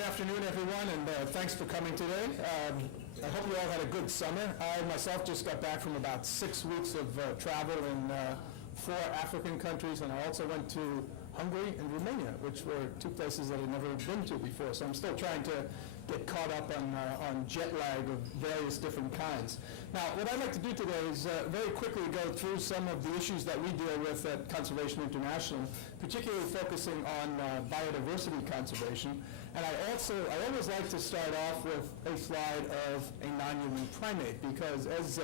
Good afternoon, everyone, and thanks for coming today. I hope you all had a good summer. I myself just got back from about 6 weeks of travel in 4 African countries, and I also went to Hungary and Romania, which were 2 places that I'd never been to before. So I'm still trying to get caught up on jet lag of various different kinds. Now, what I'd like to do today is very quickly go through some of the issues that we deal with at Conservation International, particularly focusing on biodiversity conservation. And I always like to start off with a slide of a non-human primate, because as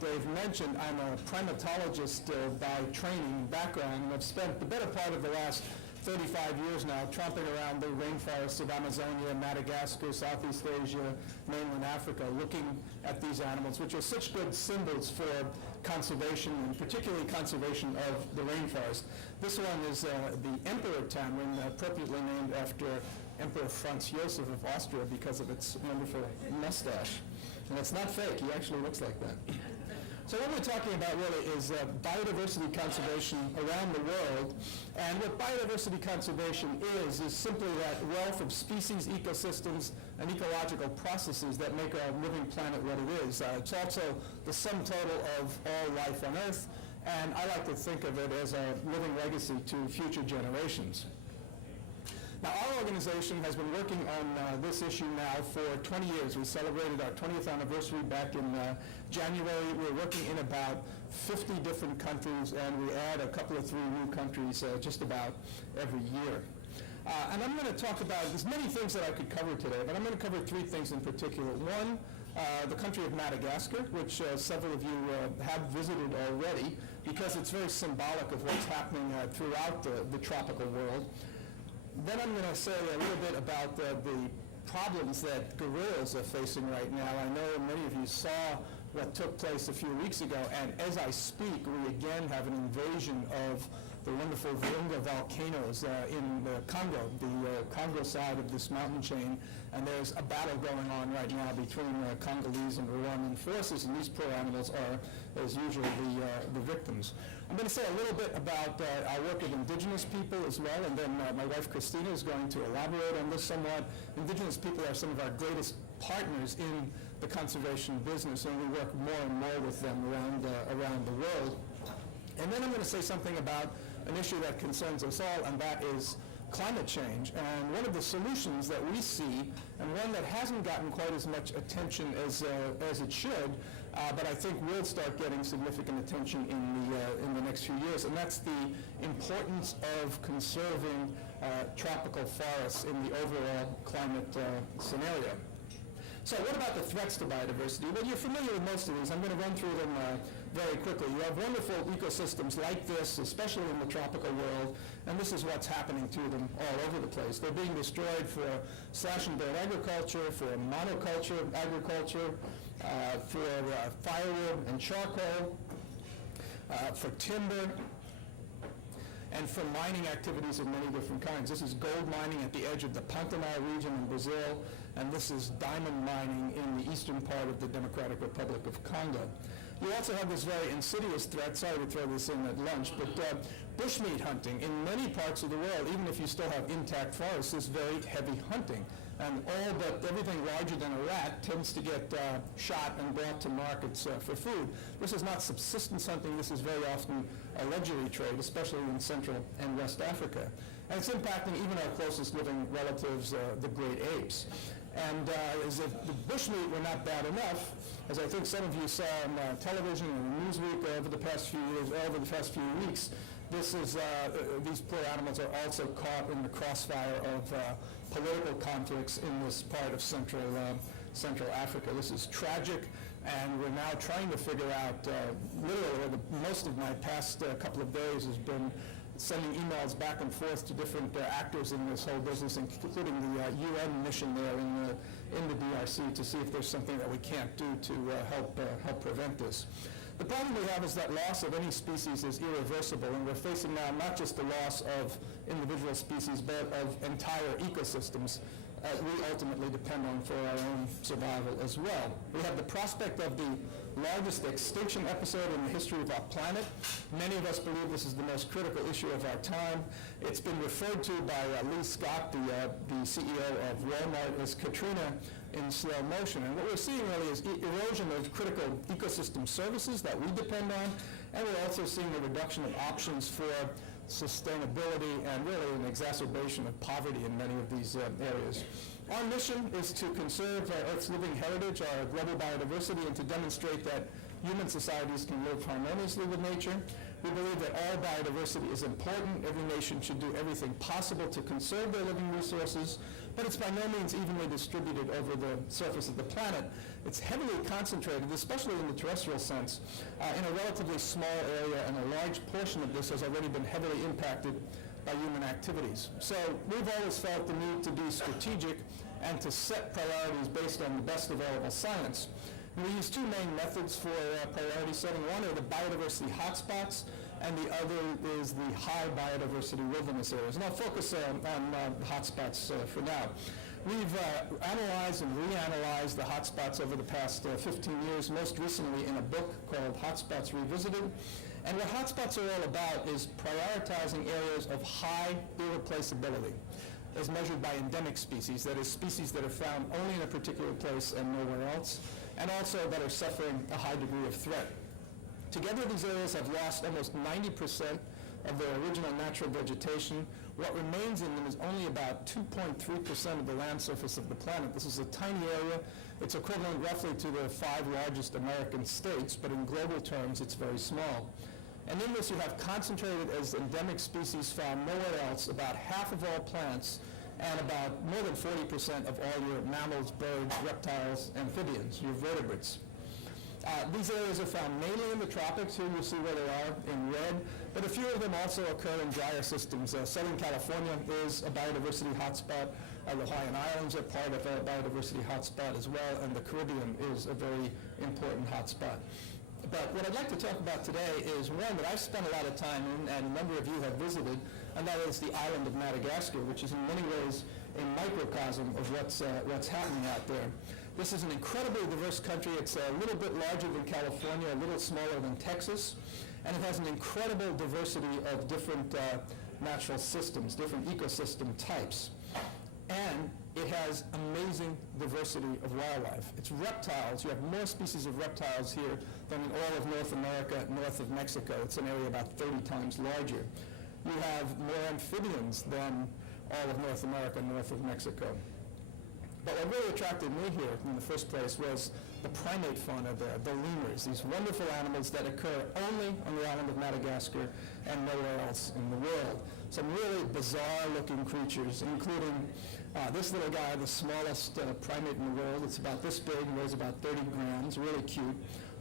Dave mentioned, I'm a primatologist by training background, and I've spent the better part of the last 35 years now tromping around the rainforests of Amazonia, Madagascar, Southeast Asia, mainland Africa, looking at these animals, which are such good symbols for conservation, and particularly conservation of the rainforest. This one is the emperor tamarin, appropriately named after Emperor Franz Josef of Austria because of its wonderful mustache. And it's not fake, he actually looks like that. So what we're talking about really is biodiversity conservation around the world. And what biodiversity conservation is simply that wealth of species, ecosystems, and ecological processes that make our living planet what it is. It's also the sum total of all life on Earth, and I like to think of it as a living legacy to future generations. Now, our organization has been working on this issue now for 20 years. We celebrated our 20th anniversary back in January. We're working in about 50 different countries, and we add a couple of 3 new countries just about every year. And I'm going to talk about, there's many things that I could cover today, but I'm going to cover 3 things in particular. One, the country of Madagascar, which several of you have visited already, because it's very symbolic of what's happening throughout the tropical world. Then I'm going to say a little bit about the problems that gorillas are facing right now. I know many of you saw what took place a few weeks ago, and as I speak, we again have an invasion of the wonderful Virunga volcanoes in the Congo, the Congo side of this mountain chain, and there's a battle going on right now between Congolese and Rwandan forces, and these poor animals are, as usual, the victims. I'm going to say a little bit about our work with indigenous people as well, and then my wife Christina is going to elaborate on this somewhat. Indigenous people are some of our greatest partners in the conservation business, and we work more and more with them around the world. And then I'm going to say something about an issue that concerns us all, and that is climate change. And one of the solutions that we see, and one that hasn't gotten quite as much attention as it should, but I think will start getting significant attention in the next few years, and that's the importance of conserving tropical forests in the overall climate scenario. So what about the threats to biodiversity? Well, you're familiar with most of these. I'm going to run through them very quickly. You have wonderful ecosystems like this, especially in the tropical world, and this is what's happening to them all over the place. They're being destroyed for slash and burn agriculture, for monoculture agriculture, for firewood and charcoal, for timber, and for mining activities of many different kinds. This is gold mining at the edge of the Pantanal region in Brazil, and this is diamond mining in the eastern part of the Democratic Republic of Congo. You also have this very insidious threat, sorry to throw this in at lunch, but bushmeat hunting. In many parts of the world, even if you still have intact forests, is very heavy hunting. And all but everything larger than a rat tends to get shot and brought to markets for food. This is not subsistence hunting. This is very often a luxury trade, especially in Central and West Africa. And it's impacting even our closest living relatives, the great apes. And as if the bushmeat were not bad enough, as I think some of you saw on television and Newsweek over the past few weeks, this is these poor animals are also caught in the crossfire of political conflicts in this part of Central Africa. This is tragic, and we're now trying to figure out, literally, most of my past couple of days has been sending emails back and forth to different actors in this whole business, including the UN mission there in the DRC, to see if there's something that we can't do to help prevent this. The problem we have is that loss of any species is irreversible, and we're facing now not just the loss of individual species, but of entire ecosystems we ultimately depend on for our own survival as well. We have the prospect of the largest extinction episode in the history of our planet. Many of us believe this is the most critical issue of our time. It's been referred to by Lee Scott, the CEO of Walmart, as Katrina in slow motion. And what we're seeing really is erosion of critical ecosystem services that we depend on, and we're also seeing a reduction of options for sustainability and really an exacerbation of poverty in many of these areas. Our mission is to conserve Earth's living heritage, our global biodiversity, and to demonstrate that human societies can live harmoniously with nature. We believe that all biodiversity is important. Every nation should do everything possible to conserve their living resources, but it's by no means evenly distributed over the surface of the planet. It's heavily concentrated, especially in the terrestrial sense, in a relatively small area, and a large portion of this has already been heavily impacted by human activities. So we've always felt the need to be strategic and to set priorities based on the best available science. We use two main methods for priority setting. One are the biodiversity hotspots, and the other is the high biodiversity wilderness areas. And I'll focus on hotspots for now. We've analyzed and reanalyzed the hotspots over the past 15 years, most recently in a book called Hotspots Revisited. And what hotspots are all about is prioritizing areas of high irreplaceability as measured by endemic species, that is, species that are found only in a particular place and nowhere else, and also that are suffering a high degree of threat. Together, these areas have lost almost 90% of their original natural vegetation. What remains in them is only about 2.3% of the land surface of the planet. This is a tiny area. It's equivalent roughly to the 5 largest American states, but in global terms, it's very small. And in this, you have concentrated as endemic species found nowhere else about half of all plants and about more than 40% of all your mammals, birds, reptiles, amphibians, your vertebrates. These areas are found mainly in the tropics. Here you see where they are in red, but a few of them also occur in drier systems. Southern California is a biodiversity hotspot. The Hawaiian Islands are part of a biodiversity hotspot as well, and the Caribbean is a very important hotspot. But what I'd like to talk about today is one that I've spent a lot of time in, and a number of you have visited, and that is the island of Madagascar, which is in many ways a microcosm of what's happening out there. This is an incredibly diverse country. It's a little bit larger than California, a little smaller than Texas, and it has an incredible diversity of different natural systems, different ecosystem types. And it has amazing diversity of wildlife. It's reptiles. You have more species of reptiles here than in all of North America, north of Mexico. It's an area about 30 times larger. You have more amphibians than all of North America, north of Mexico. But what really attracted me here in the first place was the primate fauna there, the lemurs, these wonderful animals that occur only on the island of Madagascar and nowhere else in the world. Some really bizarre-looking creatures, including this little guy, the smallest primate in the world. It's about this big, weighs about 30 grams, really cute.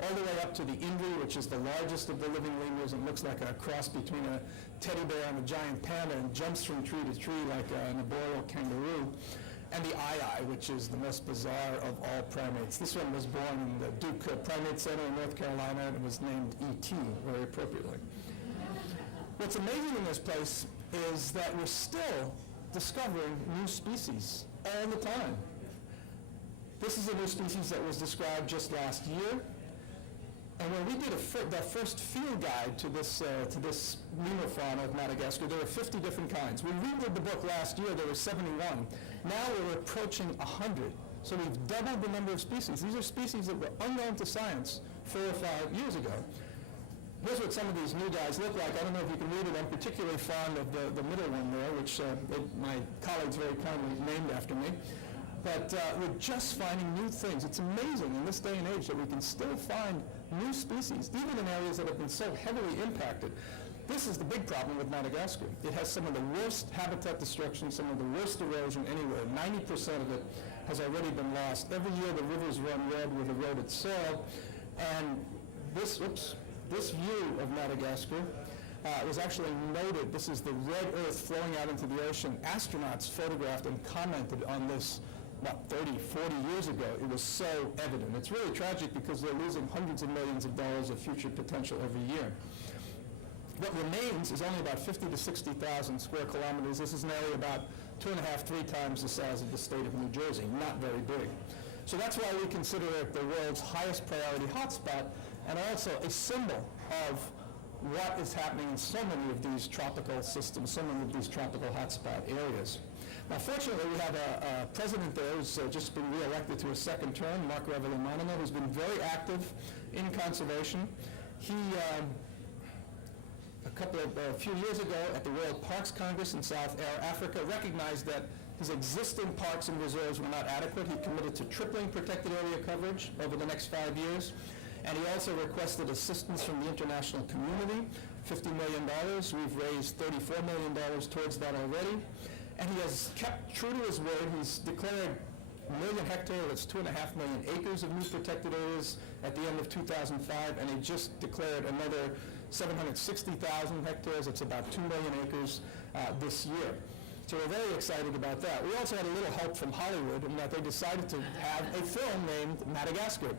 All the way up to the Indri, which is the largest of the living lemurs and looks like a cross between a teddy bear and a giant panda and jumps from tree to tree like an arboreal kangaroo. And the eye, which is the most bizarre of all primates. This one was born in the Duke Primate Center in North Carolina, and it was named E.T., very appropriately. What's amazing in this place is that we're still discovering new species all the time. This is a new species that was described just last year. And when we did the first field guide to this lemur fauna of Madagascar, there were 50 different kinds. When we redid the book last year, there were 71. Now we're approaching 100. So we've doubled the number of species. These are species that were unknown to science 4 or 5 years ago. Here's what some of these new guys look like. I don't know if you can read it. I'm particularly fond of the middle one there, which my colleagues very kindly named after me. But we're just finding new things. It's amazing in this day and age that we can still find new species, even in areas that have been so heavily impacted. This is the big problem with Madagascar. It has some of the worst habitat destruction, some of the worst erosion anywhere. 90% of it has already been lost. Every year the rivers run red with eroded soil. And this view of Madagascar was actually noted. This is the red earth flowing out into the ocean. Astronauts photographed and commented on this about 30, 40 years ago. It was so evident. It's really tragic because they're losing hundreds of millions of dollars of future potential every year. What remains is only about 50 to 60,000 square kilometers. This is an area about 2.5, 3 times the size of the state of New Jersey, not very big. So that's why we consider it the world's highest priority hotspot, and also a symbol of what is happening in so many of these tropical systems, so many of these tropical hotspot areas. Now, fortunately, we have a president there who's just been re-elected to a second term, Mark Ravalomanana, who's been very active in conservation. He, a few years ago at the World Parks Congress in South Africa, recognized that his existing parks and reserves were not adequate. He committed to tripling protected area coverage over the next 5 years. And he also requested assistance from the international community, $50 million. We've raised $34 million towards that already. And he has kept true to his word. He's declared 1 million hectares, that's 2.5 million acres of new protected areas at the end of 2005, and he just declared another 760,000 hectares, that's about 2 million acres this year. So we're very excited about that. We also had a little help from Hollywood in that they decided to have a film named Madagascar.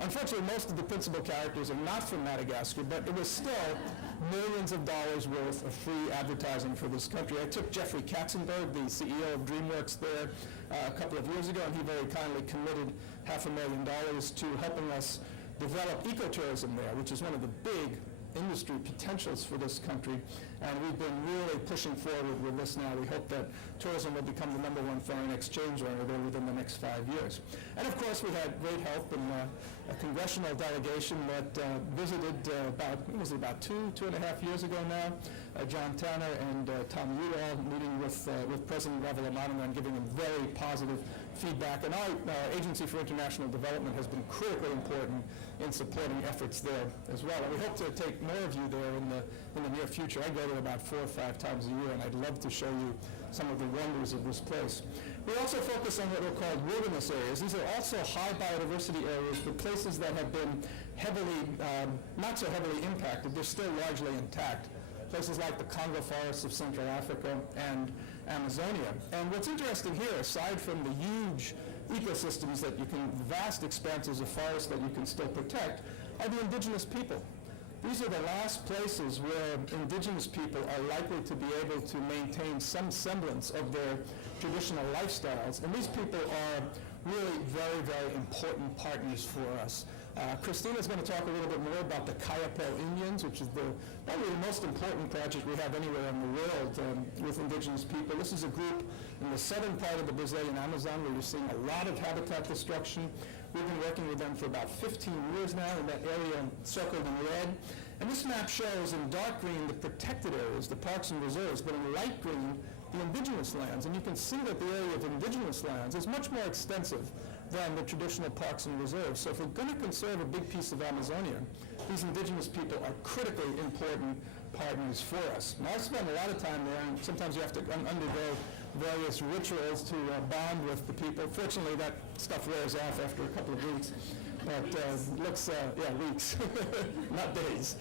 Unfortunately, most of the principal characters are not from Madagascar, but it was still millions of dollars worth of free advertising for this country. I took Jeffrey Katzenberg, the CEO of DreamWorks, there a couple of years ago, and he very kindly committed $500,000 to helping us develop ecotourism there, which is one of the big industry potentials for this country, and we've been really pushing forward with this now. We hope that tourism will become the _1 foreign exchange earner there within the next 5 years. And of course, we had great help in a congressional delegation that visited about 2.5 years ago now, John Tanner and Tom Udall, meeting with President Ravalomanana and giving him very positive feedback. And our Agency for International Development has been critically important in supporting efforts there as well. And we hope to take more of you there in the near future. I go there about 4 or 5 times a year, and I'd love to show you some of the wonders of this place. We also focus on what are called wilderness areas. These are also high biodiversity areas, but places that have been not so heavily impacted. They're still largely intact. Places like the Congo forests of Central Africa and Amazonia. And what's interesting here, aside from the huge ecosystems that vast expanses of forest that you can still protect, are the indigenous people. These are the last places where indigenous people are likely to be able to maintain some semblance of their traditional lifestyles. And these people are really very, very important partners for us. Christina's going to talk a little bit more about the Kayapo Indians, which is probably the most important project we have anywhere in the world with indigenous people. This is a group in the southern part of the Brazilian Amazon where you're seeing a lot of habitat destruction. We've been working with them for about 15 years now in that area circled in red. And this map shows in dark green the protected areas, the parks and reserves, but in light green, the indigenous lands. And you can see that the area of indigenous lands is much more extensive than the traditional parks and reserves. So if we're going to conserve a big piece of Amazonia, these indigenous people are critically important partners for us. Now, I spend a lot of time there, and sometimes you have to undergo various rituals to bond with the people. Fortunately, that stuff wears off after a couple of weeks, but weeks, not days.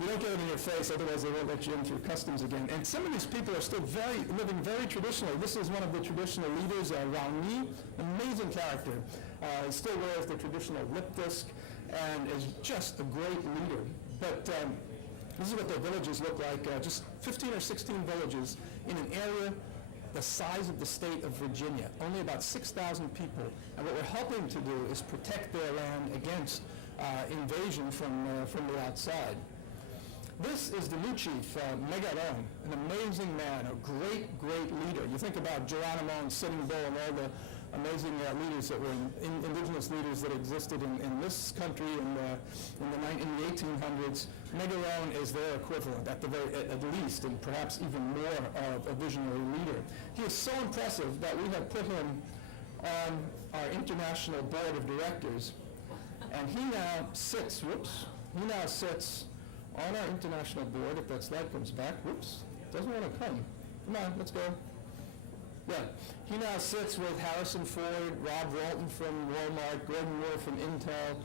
You don't get it in your face, otherwise they won't let you in through customs again. And some of these people are still living very traditionally. This is one of the traditional leaders, Raoni, amazing character. He still wears the traditional lip disc and is just a great leader. But this is what their villages look like, just 15 or 16 villages in an area the size of the state of Virginia, only about 6,000 people. And what we're helping to do is protect their land against invasion from the outside. This is the new chief, Megaron, an amazing man, a great, great leader. You think about Geronimo and Sitting Bull and all the amazing leaders that were indigenous leaders that existed in this country in the 1800s. Megaron is their equivalent at least, and perhaps even more of a visionary leader. He is so impressive that we have put him on our international board of directors, and he now sits on our international board. If that slide comes back, doesn't want to come. Come on, let's go. Yeah, he now sits with Harrison Ford, Rob Walton from Walmart, Gordon Moore from Intel,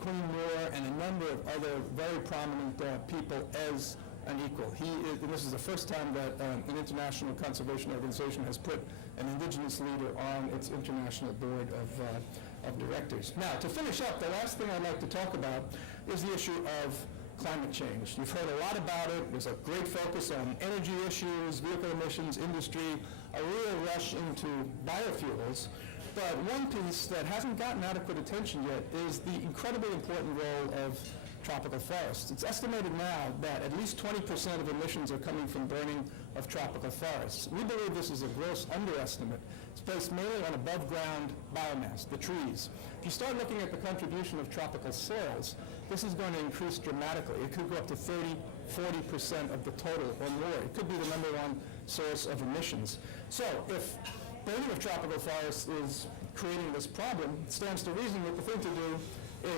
Queen Moore, and a number of other very prominent people as an equal. And this is the first time that an international conservation organization has put an indigenous leader on its international board of directors. Now, to finish up, the last thing I'd like to talk about is the issue of climate change. You've heard a lot about it. There's a great focus on energy issues, vehicle emissions, industry, a real rush into biofuels. But one piece that hasn't gotten adequate attention yet is the incredibly important role of tropical forests. It's estimated now that at least 20% of emissions are coming from burning of tropical forests. We believe this is a gross underestimate. It's based mainly on above ground biomass, the trees. If you start looking at the contribution of tropical soils, this is going to increase dramatically. It could go up to 30, 40% of the total or more. It could be the number one source of emissions. So if burning of tropical forests is creating this problem, it stands to reason that the thing to do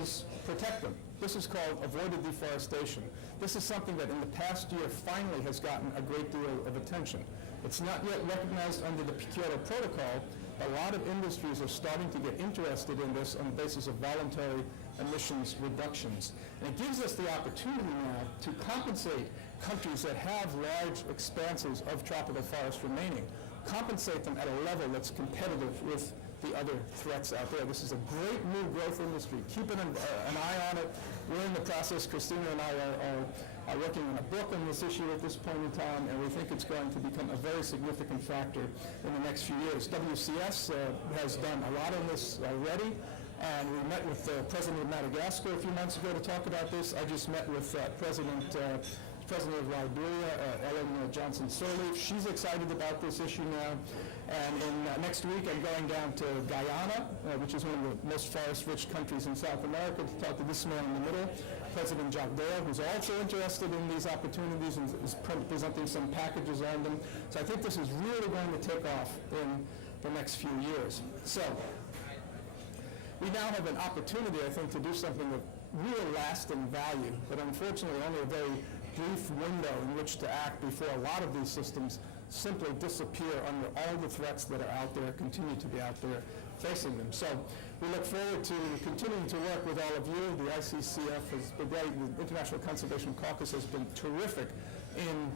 is protect them. This is called avoided deforestation. This is something that in the past year finally has gotten a great deal of attention. It's not yet recognized under the Kyoto Protocol. A lot of industries are starting to get interested in this on the basis of voluntary emissions reductions. And it gives us the opportunity now to compensate countries that have large expanses of tropical forest remaining, compensate them at a level that's competitive with the other threats out there. This is a great new growth industry. Keep an eye on it. We're in the process. Christina and I are working on a book on this issue at this point in time, and we think it's going to become a very significant factor in the next few years. WCS has done a lot on this already, and we met with the President of Madagascar a few months ago to talk about this. I just met with President of Liberia, Ellen Johnson Sirleaf. She's excited about this issue now. And next week, I'm going down to Guyana, which is one of the most forest-rich countries in South America, to talk to this man in the middle, President Jacques Dale, who's also interested in these opportunities and is presenting some packages on them. So I think this is really going to take off in the next few years. So we now have an opportunity, I think, to do something of real lasting value, but unfortunately only a very brief window in which to act before a lot of these systems simply disappear under all the threats that are out there, continue to be out there facing them. So we look forward to continuing to work with all of you. The ICCF has been great. The International Conservation Caucus has been terrific in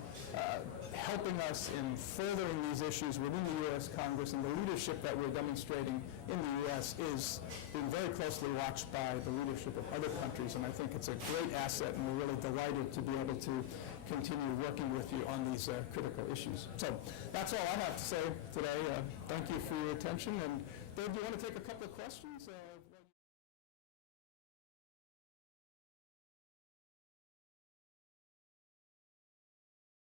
helping us in furthering these issues within the U.S. Congress, and the leadership that we're demonstrating in the U.S. is being very closely watched by the leadership of other countries, and I think it's a great asset, and we're really delighted to be able to continue working with you on these critical issues. So that's all I have to say today. Thank you for your attention, and Dave, do you want to take a couple of questions?